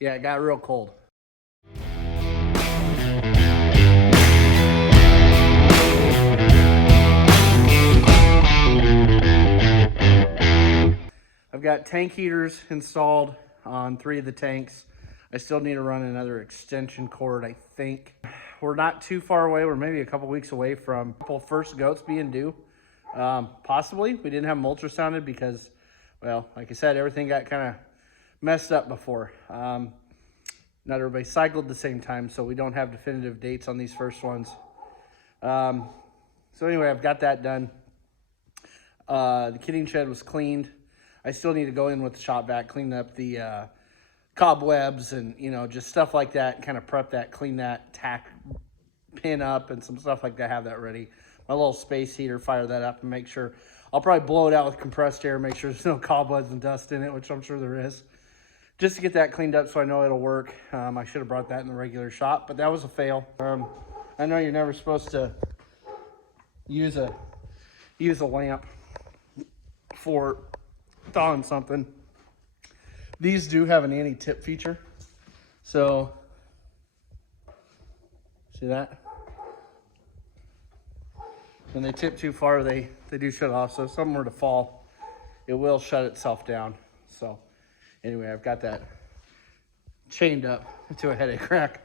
Yeah, it got real cold. I've got tank heaters installed on 3 of the tanks. I still need to run another extension cord, I think. We're not too far away. We're maybe a couple weeks away from first goats being due. Possibly. We didn't have them ultrasounded because, well, like I said, everything got kind of messed up before. Not everybody cycled at the same time, so we don't have definitive dates on these first ones. So anyway, I've got that done. The kidding shed was cleaned. I still need to go in with the shop vac, clean up the cobwebs and, you know, just stuff like that, kind of prep that, clean that, tack pin up and some stuff like that, have that ready. My little space heater, fire that up and make sure. I'll probably blow it out with compressed air, make sure there's no cobwebs and dust in it, which I'm sure there is. Just to get that cleaned up so I know it'll work. I should have brought that in the regular shop, but that was a fail. I know you're never supposed to use a lamp for thawing something. These do have an anti-tip feature. So, see that? When they tip too far, they do shut off. So if something were to fall, it will shut itself down. So anyway, I've got that chained up to a headache rack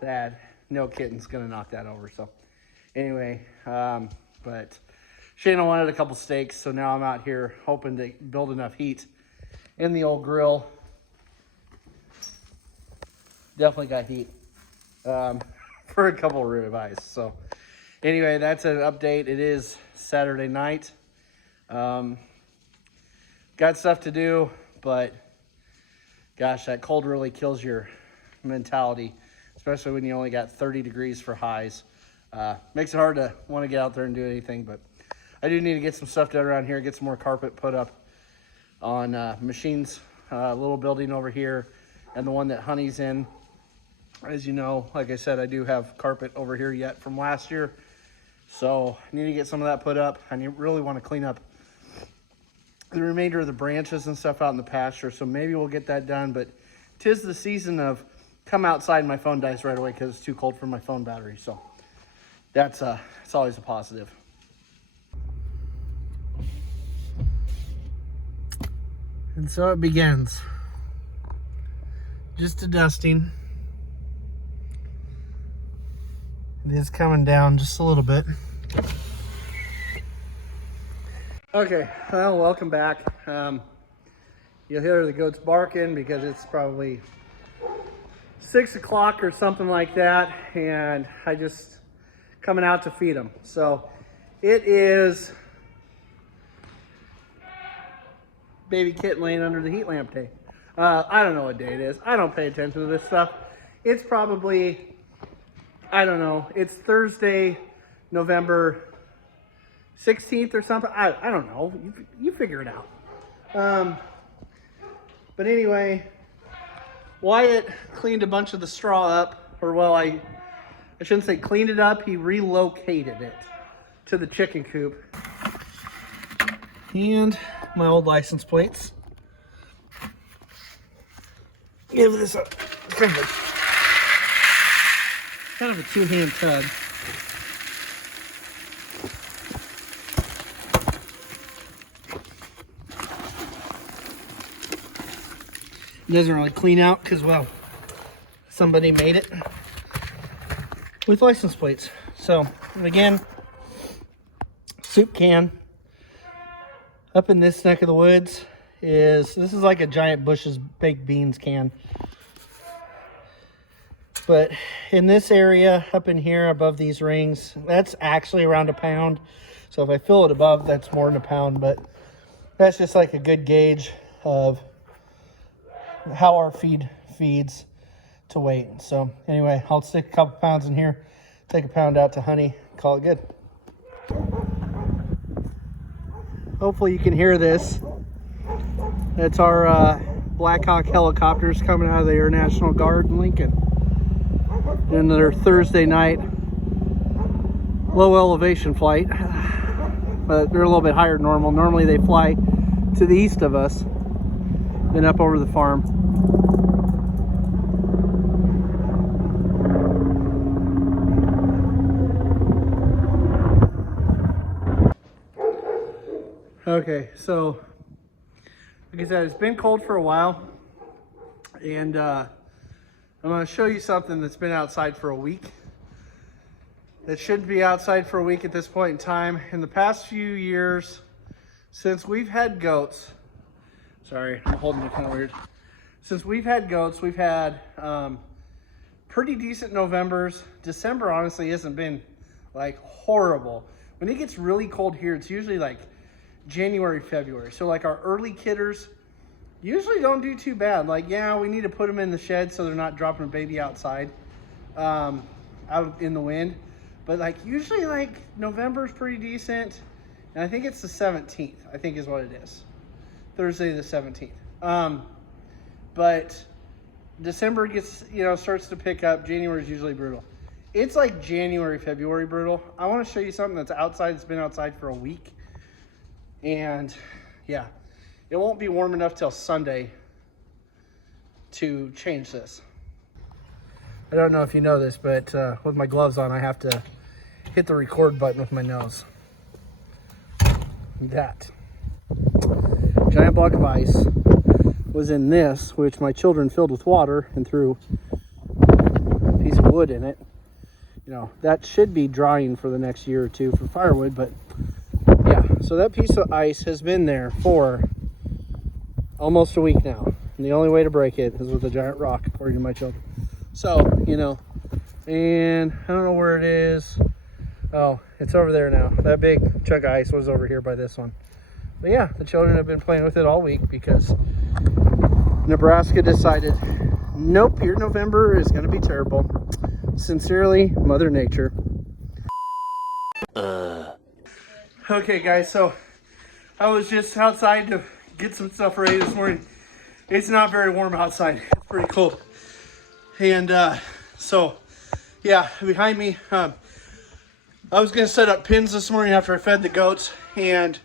that no kitten's gonna knock that over. So anyway, but Shayna wanted a couple steaks, so now I'm out here hoping to build enough heat in the old grill. Definitely got heat for a couple of ribeyes. So anyway, that's an update. It is Saturday night. Got stuff to do, but gosh, that cold really kills your mentality, especially when you only got 30 degrees for highs. Makes it hard to want to get out there and do anything, but I do need to get some stuff done around here, get some more carpet put up on machines, little building over here, and the one that Honey's in. As you know, like I said, I do have carpet over here yet from last year, so I need to get some of that put up. I really want to clean up the remainder of the branches and stuff out in the pasture, so maybe we'll get that done. But 'tis the season of come outside and my phone dies right away because it's too cold for my phone battery, so that's it's always a positive. And so it begins. Just a dusting. It is coming down just a little bit. Okay, well, welcome back. You'll hear the goats barking because it's probably 6 o'clock or something like that, and I just coming out to feed them. So it is baby kitten laying under the heat lamp day. I don't know what day it is. I don't pay attention to this stuff. It's probably, I don't know, it's Thursday, November 16th or something. I don't know. You figure it out. But anyway, Wyatt cleaned a bunch of the straw up, or well, I shouldn't say cleaned it up, he relocated it to the chicken coop. And my old license plates. Give this a kind of a two-hand tug. It doesn't really clean out because, well, somebody made it with license plates. So, and again, soup can up in this neck of the woods this is like a giant Bush's baked beans can. But in this area up in here above these rings, that's actually around a pound. So if I fill it above, that's more than a pound, but that's just like a good gauge of how our feed feeds to weight. So anyway, I'll stick a couple pounds in here, take a pound out to Honey, call it good. Hopefully you can hear this. That's our Black Hawk helicopters coming out of the Air National Guard in Lincoln. And their Thursday night low elevation flight. But they're a little bit higher than normal. Normally they fly to the east of us, then up over the farm. Okay, so like I said, it's been cold for a while, and I'm going to show you something that's been outside for a week. It should be outside for a week at this point in time. In the past few years, since we've had goats, sorry, I'm holding it kind of weird. Since we've had goats, we've had pretty decent Novembers. December honestly hasn't been like horrible. When it gets really cold here, it's usually like January, February. So like our early kidders usually don't do too bad. Like, yeah, we need to put them in the shed so they're not dropping a baby outside, out in the wind. But like usually like November is pretty decent. And I think it's the 17th, I think is what it is. Thursday the 17th. But December gets, starts to pick up. January is usually brutal. It's like January, February brutal. I want to show you something that's outside. It's been outside for a week. And yeah, it won't be warm enough till Sunday to change this. I don't know if you know this, but with my gloves on, I have to hit the record button with my nose. That giant block of ice was in this, which my children filled with water and threw a piece of wood in it. That should be drying for the next year or two for firewood, but yeah, so that piece of ice has been there for almost a week now. And the only way to break it is with a giant rock, according to my children. So, and I don't know where it is. Oh, it's over there now. That big chunk of ice was over here by this one. But yeah, the children have been playing with it all week because Nebraska decided, nope, your November is going to be terrible. Sincerely, Mother Nature. Okay, guys, so I was just outside to get some stuff ready this morning. It's not very warm outside. It's pretty cold. And so, yeah, behind me, I was going to set up pins this morning after I fed the goats. And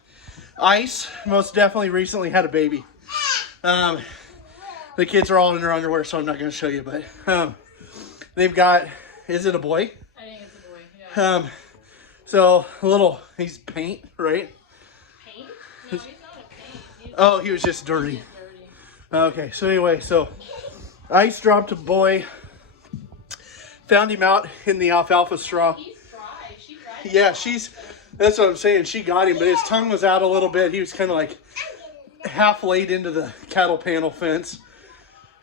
Ice most definitely recently had a baby. The kids are all in their underwear, so I'm not going to show you. But they've got, is it a boy? I think it's a boy, yeah. So, he's paint, right? Paint? No, he's not a paint. He was just dirty. He's dirty. Okay, so anyway, Ice dropped a boy, found him out in the alfalfa straw. He's dry. She tried. Yeah, that's what I'm saying. She got him, but his tongue was out a little bit. He was kind of like half laid into the cattle panel fence.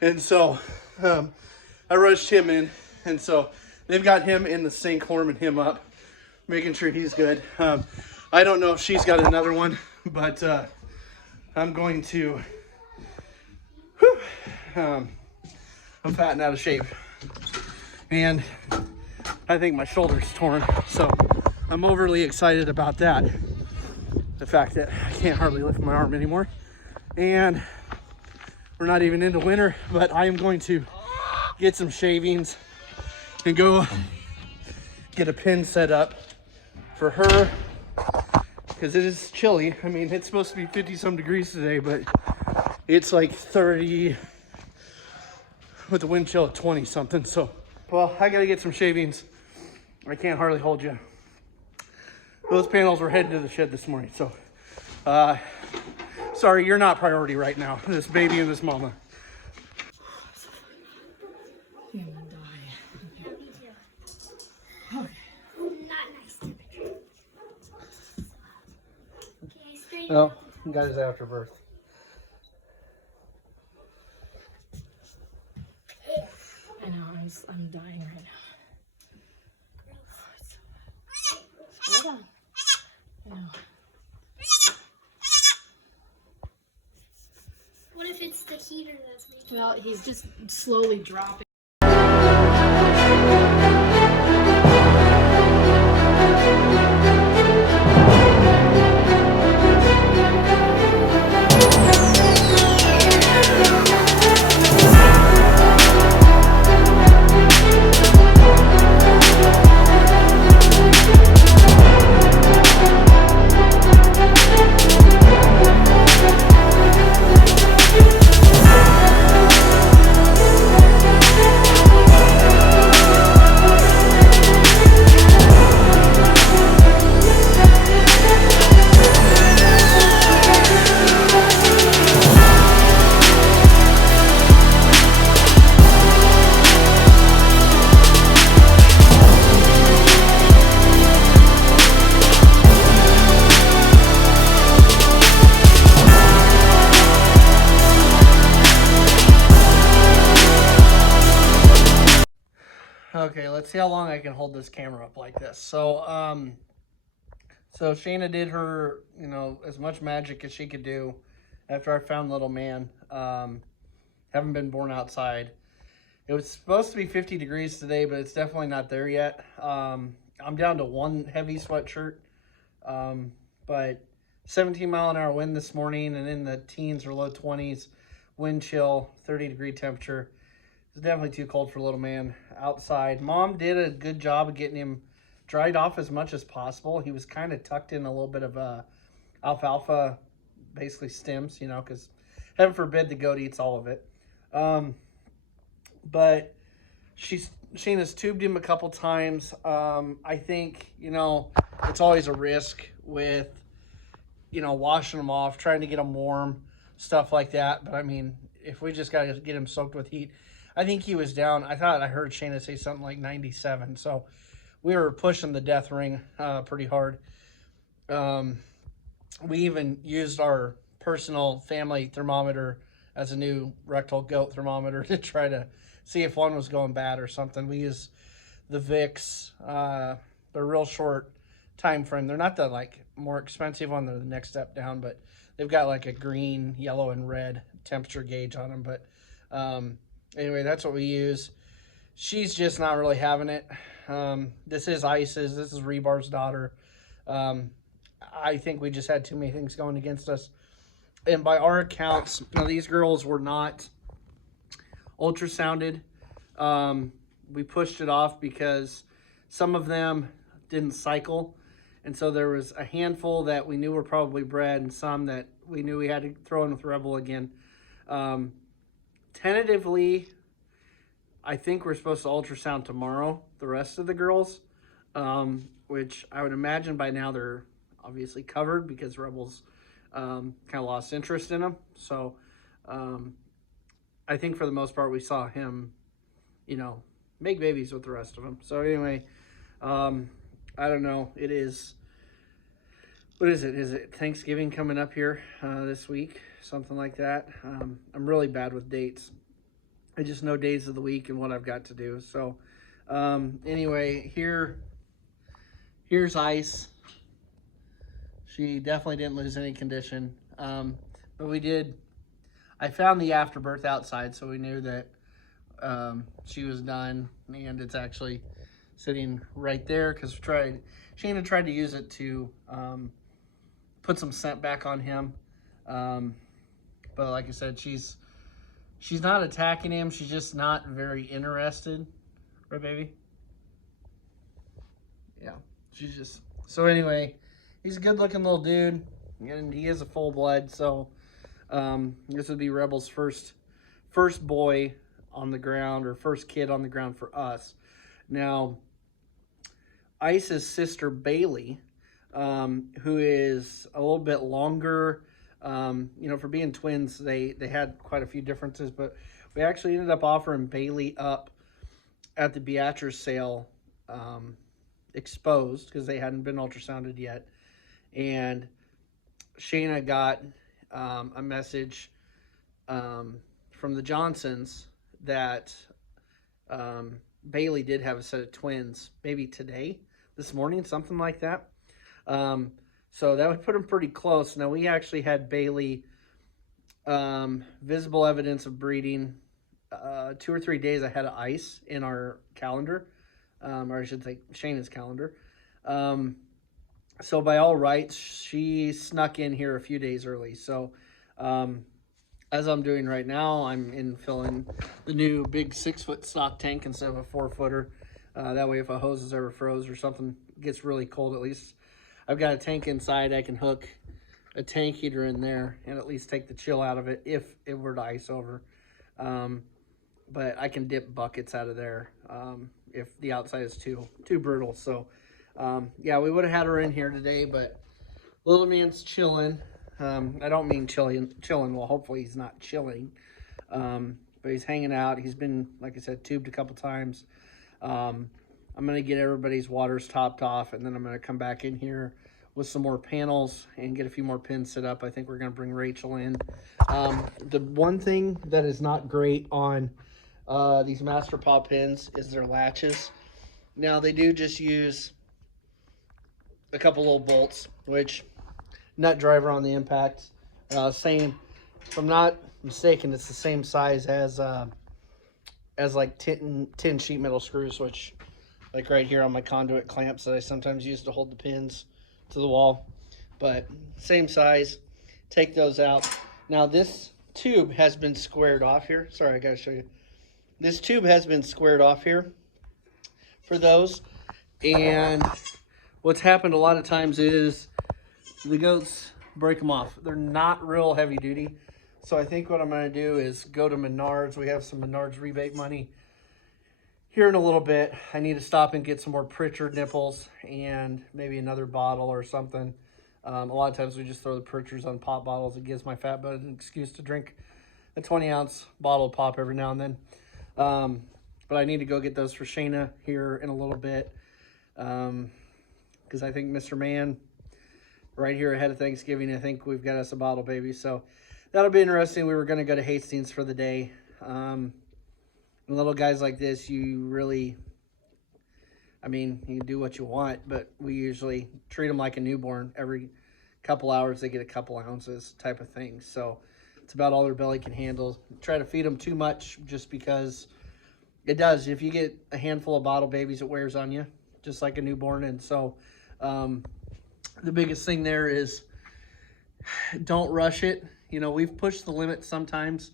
And so I rushed him in. And so they've got him in the sink, warming him up, making sure he's good. I don't know if she's got another one, but I'm going to... I'm fat and out of shape, and I think my shoulder's torn, so I'm overly excited about that. The fact that I can't hardly lift my arm anymore, and we're not even into winter, but I am going to get some shavings and go get a pin set up for her, because it is chilly. I mean, it's supposed to be 50 some degrees today, but it's like 30 with the wind chill at 20 something. So, well, I gotta get some shavings. I can't hardly hold you. Those panels were heading to the shed this morning. So, sorry, you're not priority right now. This baby and this mama. I'm gonna die. Not nice temperature. Oh, he got his afterbirth. I know, I'm dying right now. Hold on. I know. What if it's the heater that's making Well, he's just slowly dropping. let's see how long I can hold this camera up like this. So Shayna did her, as much magic as she could do after I found little man. Haven't been born outside. It was supposed to be 50 degrees today, but it's definitely not there yet. I'm down to one heavy sweatshirt, but 17-mile-an-hour wind this morning, and in the teens or low 20s, wind chill, 30-degree temperature. It's definitely too cold for little man outside. Mom did a good job of getting him dried off as much as possible. He was kind of tucked in a little bit of alfalfa, basically stems, because heaven forbid the goat eats all of it. But Shayna's tubed him a couple times. I think, it's always a risk with, washing them off, trying to get them warm, stuff like that. But I mean, if we just got to get him soaked with heat, I think he was down. I thought I heard Shayna say something like 97. So we were pushing the death ring pretty hard. We even used our personal family thermometer as a new rectal goat thermometer to try to see if one was going bad or something. We use the Vicks. They're real short time frame. They're not the more expensive one. They're the next step down, but they've got like a green, yellow, and red temperature gauge on them. But anyway, that's what we use. She's just not really having it. This is Ice's. This is Rebar's daughter. I think we just had too many things going against us. And by our accounts, these girls were not ultrasounded. We pushed it off because some of them didn't cycle. And so there was a handful that we knew were probably bred and some that we knew we had to throw in with Rebel again. Tentatively, I think we're supposed to ultrasound tomorrow, the rest of the girls, which I would imagine by now they're obviously covered because Rebel's kind of lost interest in them. So I think for the most part we saw him, make babies with the rest of them. So anyway, I don't know. It is, what is it? Is it Thanksgiving coming up here this week? Something like that. I'm really bad with dates. I just know days of the week and what I've got to do. So anyway, here's Ice. She definitely didn't lose any condition. But I found the afterbirth outside, so we knew that she was done, and it's actually sitting right there because Shayna tried to use it to put some scent back on him. But like I said, she's not attacking him. She's just not very interested. Right, baby? Yeah. So anyway, he's a good-looking little dude, and he is a full blood. So this would be Rebel's first boy on the ground, or first kid on the ground for us. Now, Ice's sister Bailey, who is a little bit longer. For being twins, they had quite a few differences, but we actually ended up offering Bailey up at the Beatrice sale, exposed because they hadn't been ultrasounded yet. And Shayna got a message from the Johnsons that Bailey did have a set of twins, maybe this morning, something like that. So that would put them pretty close. Now, we actually had Bailey, visible evidence of breeding 2 or 3 days ahead of Ice in our calendar, or I should say Shayna's calendar. So by all rights, she snuck in here a few days early. So as I'm doing right now, I'm filling the new big 6-foot stock tank instead of a 4-footer. That way if a hose is ever froze or something gets really cold, at least I've got a tank inside. I can hook a tank heater in there and at least take the chill out of it if it were to ice over. But I can dip buckets out of there if the outside is too brutal. So yeah, we would have had her in here today, but little man's chilling. I don't mean chilling. Well, hopefully he's not chilling. But he's hanging out. He's been, like I said, tubed a couple times. I'm going to get everybody's waters topped off, and then I'm going to come back in here with some more panels and get a few more pins set up. I think we're going to bring Rachel in. The one thing that is not great on these Master Paw pins is their latches. Now they do just use a couple little bolts, which nut driver on the impact. Same, if I'm not mistaken, it's the same size as like tin sheet metal screws, which like right here on my conduit clamps that I sometimes use to hold the pins to the wall. But same size. Take those out. Now this tube has been squared off here. Sorry, I gotta show you. This tube has been squared off here for those. And what's happened a lot of times is the goats break them off. They're not real heavy duty. So I think what I'm going to do is go to Menards. We have some Menards rebate money here in a little bit. I need to stop and get some more Pritchard nipples and maybe another bottle or something. A lot of times we just throw the Pritchards on pop bottles. It gives my fat butt an excuse to drink a 20-ounce bottle of pop every now and then. But I need to go get those for Shayna here in a little bit. Because I think Mr. Man, right here ahead of Thanksgiving, I think we've got us a bottle baby. So that'll be interesting. We were going to go to Hastings for the day. Little guys like this, you really, I mean, you can do what you want, but we usually treat them like a newborn. Every couple hours, they get a couple ounces type of thing. So it's about all their belly can handle. Try to feed them too much just because it does. If you get a handful of bottle babies, it wears on you, just like a newborn. And so the biggest thing there is don't rush it. You know, we've pushed the limit sometimes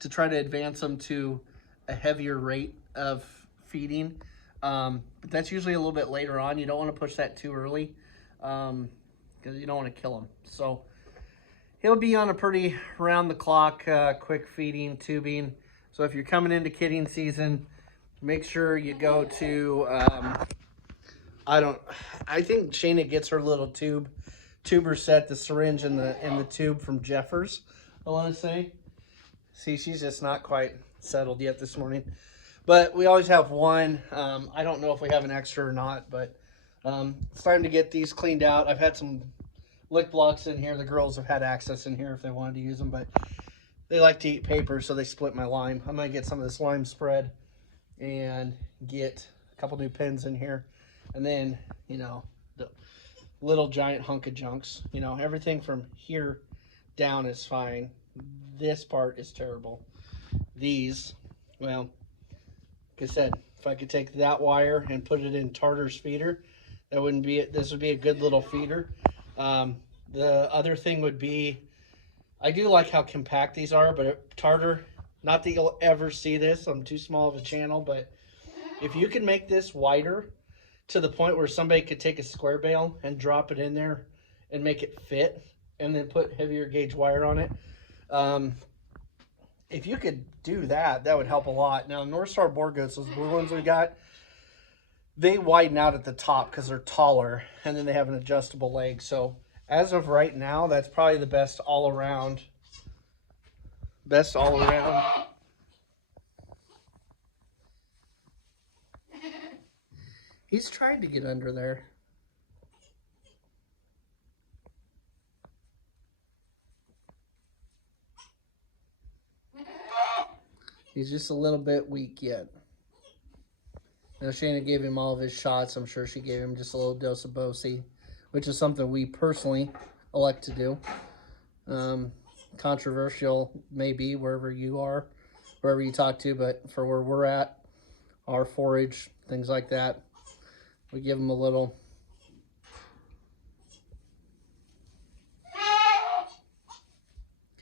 to try to advance them to a heavier rate of feeding. But that's usually a little bit later on. You don't want to push that too early because you don't want to kill them. So he'll be on a pretty round-the-clock quick feeding, tubing. So if you're coming into kidding season, make sure you go to, I think Shayna gets her little tuber set, the syringe and the tube from Jeffers, I want to say. See, she's just not quite settled yet this morning. But we always have one. I don't know if we have an extra or not, but it's time to get these cleaned out. I've had some lick blocks in here. The girls have had access in here if they wanted to use them, but they like to eat paper, so they split my lime. I'm going to get some of this lime spread and get a couple new pins in here. And then, you know, the little giant hunk of junks. You know, everything from here down is fine. This part is terrible. These, well, like I said, if I could take that wire and put it in Tartar's feeder, that wouldn't be it. This would be a good little feeder. The other thing would be, I do like how compact these are, but Tartar, not that you'll ever see this, I'm too small of a channel, but if you can make this wider to the point where somebody could take a square bale and drop it in there and make it fit and then put heavier gauge wire on it, if you could do that, that would help a lot. Now, North Star board goats, those blue ones we got, they widen out at the top because they're taller, and then they have an adjustable leg. So as of right now, that's probably the best all around. He's trying to get under there. He's just a little bit weak yet. Now, Shayna gave him all of his shots. I'm sure she gave him just a little dose of Bosie, which is something we personally elect to do. Controversial maybe wherever you are, wherever you talk to, but for where we're at, our forage, things like that, we give them a little.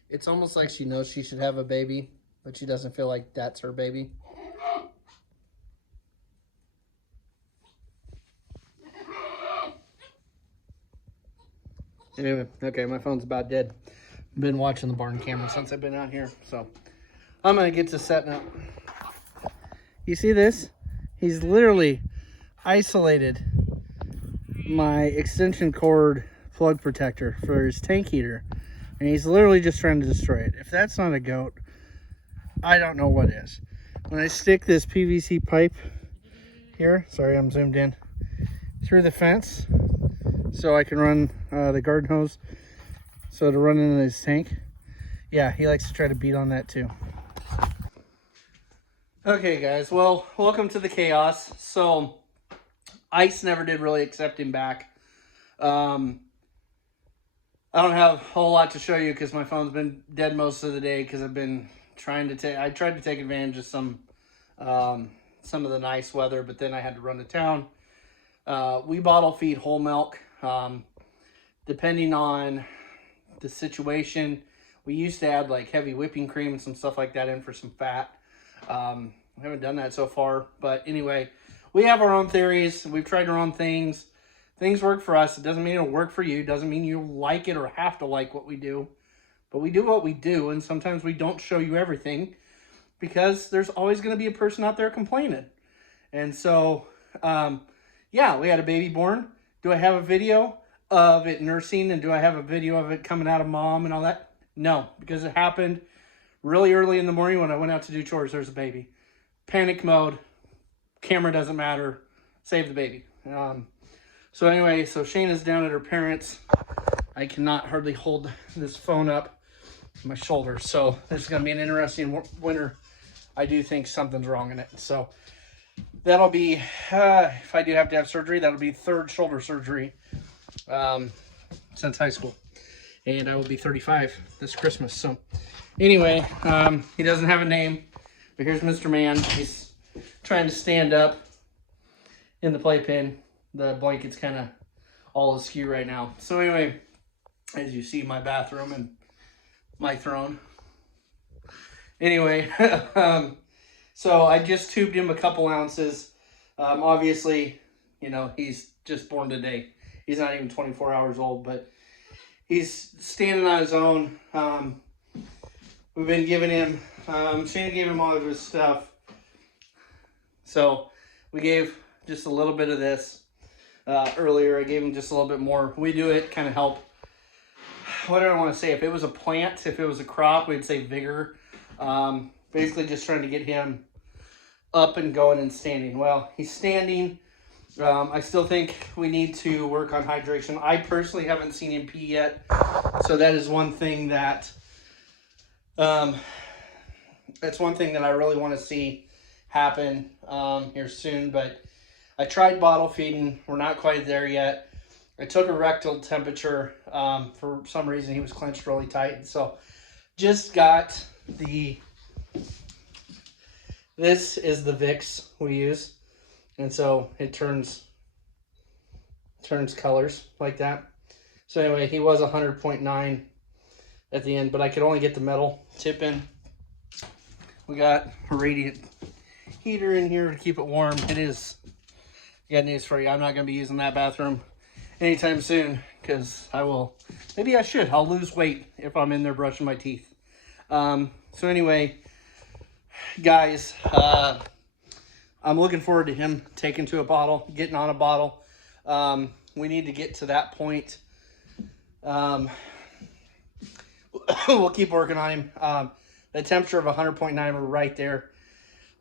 It's almost like she knows she should have a baby, but she doesn't feel like that's her baby. Anyway, okay, my phone's about dead. I've been watching the barn camera since I've been out here, so I'm going to get to setting up. You see this? He's literally isolated my extension cord plug protector for his tank heater, and he's literally just trying to destroy it. If that's not a goat, I don't know what is. When I stick this PVC pipe here, sorry, I'm zoomed in, through the fence so I can run the garden hose so to run into his tank. Yeah, he likes to try to beat on that too. Okay guys, well, welcome to the chaos. So Ice never did really accept him back. I don't have a whole lot to show you because my phone's been dead most of the day because I've been trying to take. I tried to take advantage of some of the nice weather, but then I had to run to town. We bottle feed whole milk. Depending on the situation, we used to add like heavy whipping cream and some stuff like that in for some fat. I haven't done that so far, but anyway, we have our own theories. We've tried our own things. Things work for us. It doesn't mean it'll work for you. It doesn't mean you like it or have to like what we do. But we do what we do, and sometimes we don't show you everything because there's always going to be a person out there complaining. And so, yeah, we had a baby born. Do I have a video of it nursing, and do I have a video of it coming out of mom and all that? No, because it happened really early in the morning when I went out to do chores. There's a baby. Panic mode. Camera doesn't matter. Save the baby. So anyway, so Shayna's down at her parents'. I cannot hardly hold this phone up to my shoulder. So this is going to be an interesting winter. I do think something's wrong in it. So that'll be, if I do have to have surgery, that'll be third shoulder surgery since high school. And I will be 35 this Christmas. So anyway, he doesn't have a name. But here's Mr. Man. He's trying to stand up in the playpen. The blanket's kind of all askew right now. So anyway, as you see, my bathroom and my throne. Anyway, so I just tubed him a couple ounces. Obviously, you know, he's just born today. He's not even 24 hours old, but he's standing on his own. We've been giving him, Shayna gave him all of his stuff. So we gave just a little bit of this. Earlier, I gave him just a little bit more. We do it kind of help. What do I want to say? If it was a plant, if it was a crop, we'd say vigor. Basically just trying to get him up and going and standing. Well, he's standing. I still think we need to work on hydration. I personally haven't seen him pee yet. So that is one thing that, that's one thing that I really want to see happen here soon. But I tried bottle feeding. We're not quite there yet. I took a rectal temperature. For some reason, he was clenched really tight. So just got this is the Vicks we use. And so it turns colors like that. So anyway, he was 100.9 at the end, but I could only get the metal tip in. We got a radiant heater in here to keep it warm. It is, I got news for you. I'm not going to be using that bathroom anytime soon because I'll lose weight if I'm in there brushing my teeth. So anyway, guys, I'm looking forward to him taking to a bottle, getting on a bottle. We need to get to that point. We'll keep working on him. The temperature of 100.9, we're right there.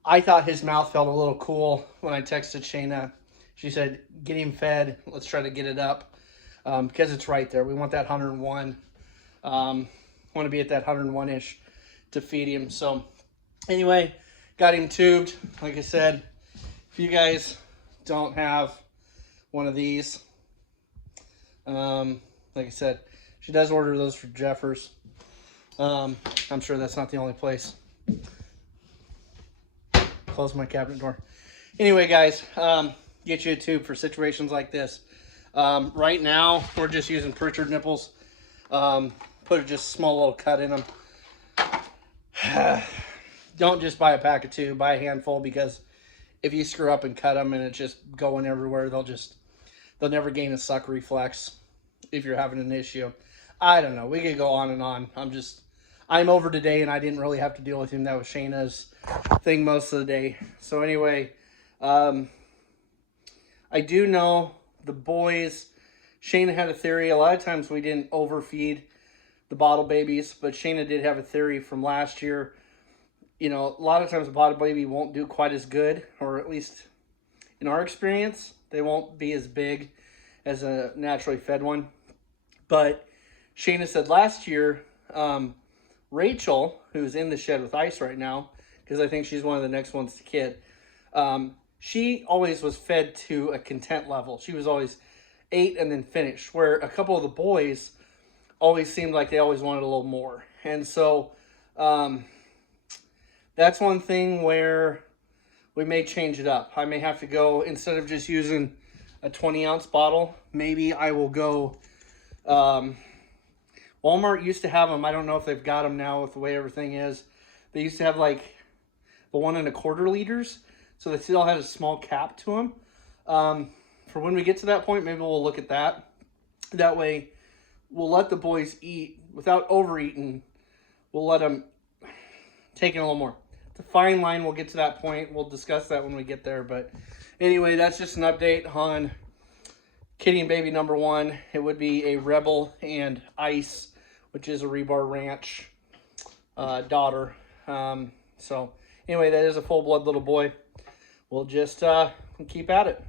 I thought his mouth felt a little cool when I texted Shayna. She said, get him fed. Let's try to get it up because it's right there. We want that 101. Want to be at that 101-ish to feed him. So anyway, got him tubed. Like I said, if you guys don't have one of these, like I said, she does order those for Jeffers. I'm sure that's not the only place. Close my cabinet door. Anyway, guys, get you a tube for situations like this. Right now, we're just using Pritchard nipples. Put just a small little cut in them. Don't just buy a pack of two, buy a handful, because if you screw up and cut them and it's just going everywhere, they'll never gain a suck reflex if you're having an issue. I don't know. We could go on and on. I'm over today and I didn't really have to deal with him. That was Shayna's thing most of the day. So anyway, I do know the boys, Shayna had a theory. A lot of times we didn't overfeed the bottle babies, but Shayna did have a theory from last year. You know, a lot of times a bottle baby won't do quite as good, or at least in our experience, they won't be as big as a naturally fed one. But Shayna said last year, Rachel, who's in the shed with Ice right now, because I think she's one of the next ones to kid, she always was fed to a content level. She was always ate and then finished, where a couple of the boys always seemed like they always wanted a little more. And so that's one thing where we may change it up. I may have to go, instead of just using a 20-ounce bottle, maybe I will go, Walmart used to have them. I don't know if they've got them now with the way everything is. They used to have like the 1.25 liters, so they still had a small cap to them. For when we get to that point, maybe we'll look at that. That way, we'll let the boys eat without overeating. We'll let them take in a little more. It's a fine line. We'll get to that point. We'll discuss that when we get there. But anyway, that's just an update on Kitty and baby number 1. It would be a Rebel and Ice, which is a Rebar Ranch daughter. So anyway, that is a full-blood little boy. We'll just keep at it.